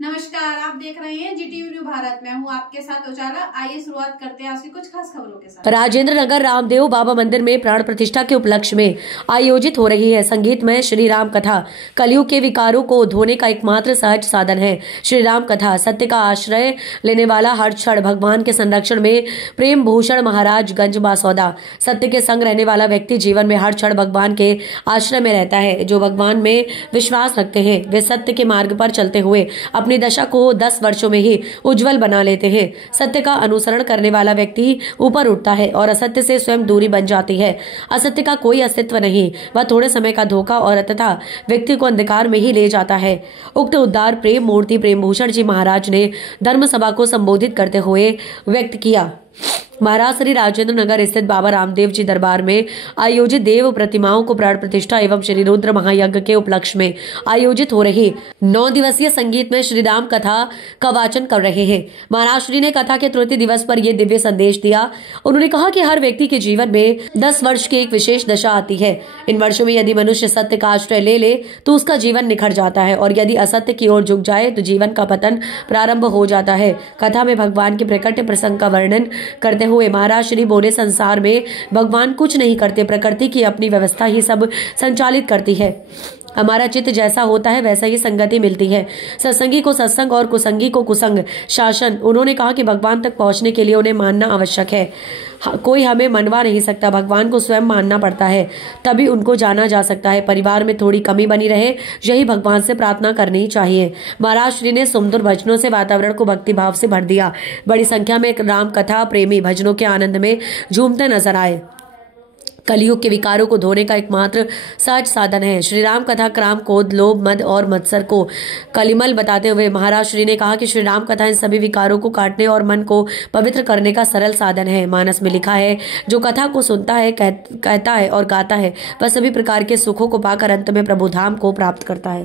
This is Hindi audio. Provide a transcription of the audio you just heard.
नमस्कार, आप देख रहे हैं जीटीवी न्यू भारत। मैं हूं आपके साथ उजाला। आइए शुरुआत करते हैं आज की कुछ खास खबरों के साथ। राजेंद्र नगर रामदेव बाबा मंदिर में प्राण प्रतिष्ठा के उपलक्ष्य में आयोजित हो रही है संगीतमय श्री राम कथा। कलयुग के विकारों को धोने का एकमात्र सहज साधन है श्री राम कथा। सत्य का आश्रय लेने वाला हर क्षण भगवान के संरक्षण में प्रेम भूषण महाराजगंज बासौदा। सत्य के संग रहने वाला व्यक्ति जीवन में हर क्षण भगवान के आश्रय में रहता है। जो भगवान में विश्वास रखते हैं वे सत्य के मार्ग पर चलते हुए अपनी दशा को 10 वर्षों में ही उज्जवल बना लेते हैं। सत्य का अनुसरण करने वाला व्यक्ति ऊपर उठता है और असत्य से स्वयं दूरी बन जाती है। असत्य का कोई अस्तित्व नहीं, वह थोड़े समय का धोखा और तथा व्यक्ति को अंधकार में ही ले जाता है। उक्त उद्धार प्रेम मूर्ति प्रेम भूषण जी महाराज ने धर्म सभा को संबोधित करते हुए व्यक्त किया। महाराज श्री राजेंद्र नगर स्थित बाबा रामदेव जी दरबार में आयोजित देव प्रतिमाओं को प्राण प्रतिष्ठा एवं श्री रुद्र महायज्ञ के उपलक्ष्य में आयोजित हो रही 9 दिवसीय संगीत में श्री राम कथा का वाचन कर रहे हैं। महाराज श्री ने कथा के तृतीय दिवस पर यह दिव्य संदेश दिया। उन्होंने कहा कि हर व्यक्ति के जीवन में 10 वर्ष की एक विशेष दशा आती है। इन वर्षों में यदि मनुष्य सत्य का आश्रय ले ले तो उसका जीवन निखर जाता है और यदि असत्य की ओर झुक जाए तो जीवन का पतन प्रारंभ हो जाता है। कथा में भगवान के प्रकट प्रसंग का वर्णन करते हुए महाराज श्री बोले, संसार में भगवान कुछ नहीं करते, प्रकृति की अपनी व्यवस्था ही सब संचालित करती है। हमारा चित्त जैसा होता है वैसा ही संगति मिलती है। सत्संगी को सत्संग और कुसंगी को कुसंग शासन। उन्होंने कहा कि भगवान तक पहुंचने के लिए उन्हें मानना आवश्यक है। कोई हमें मनवा नहीं सकता, भगवान को स्वयं मानना पड़ता है, तभी उनको जाना जा सकता है। परिवार में थोड़ी कमी बनी रहे, यही भगवान से प्रार्थना करनी चाहिए। महाराज श्री ने सुमधुर भजनों से वातावरण को भक्ति भाव से भर दिया। बड़ी संख्या में राम कथा प्रेमी भजनों के आनंद में झूमते नजर आए। कलयुग के विकारों को धोने का एकमात्र सहज साधन है श्री राम कथा। क्राम क्रोध लोभ मद और मत्सर को कलिमल बताते हुए महाराज श्री ने कहा कि श्री राम कथा इन सभी विकारों को काटने और मन को पवित्र करने का सरल साधन है। मानस में लिखा है, जो कथा को सुनता है, कहता है और गाता है, वह सभी प्रकार के सुखों को पाकर अंत में प्रभु धाम को प्राप्त करता है।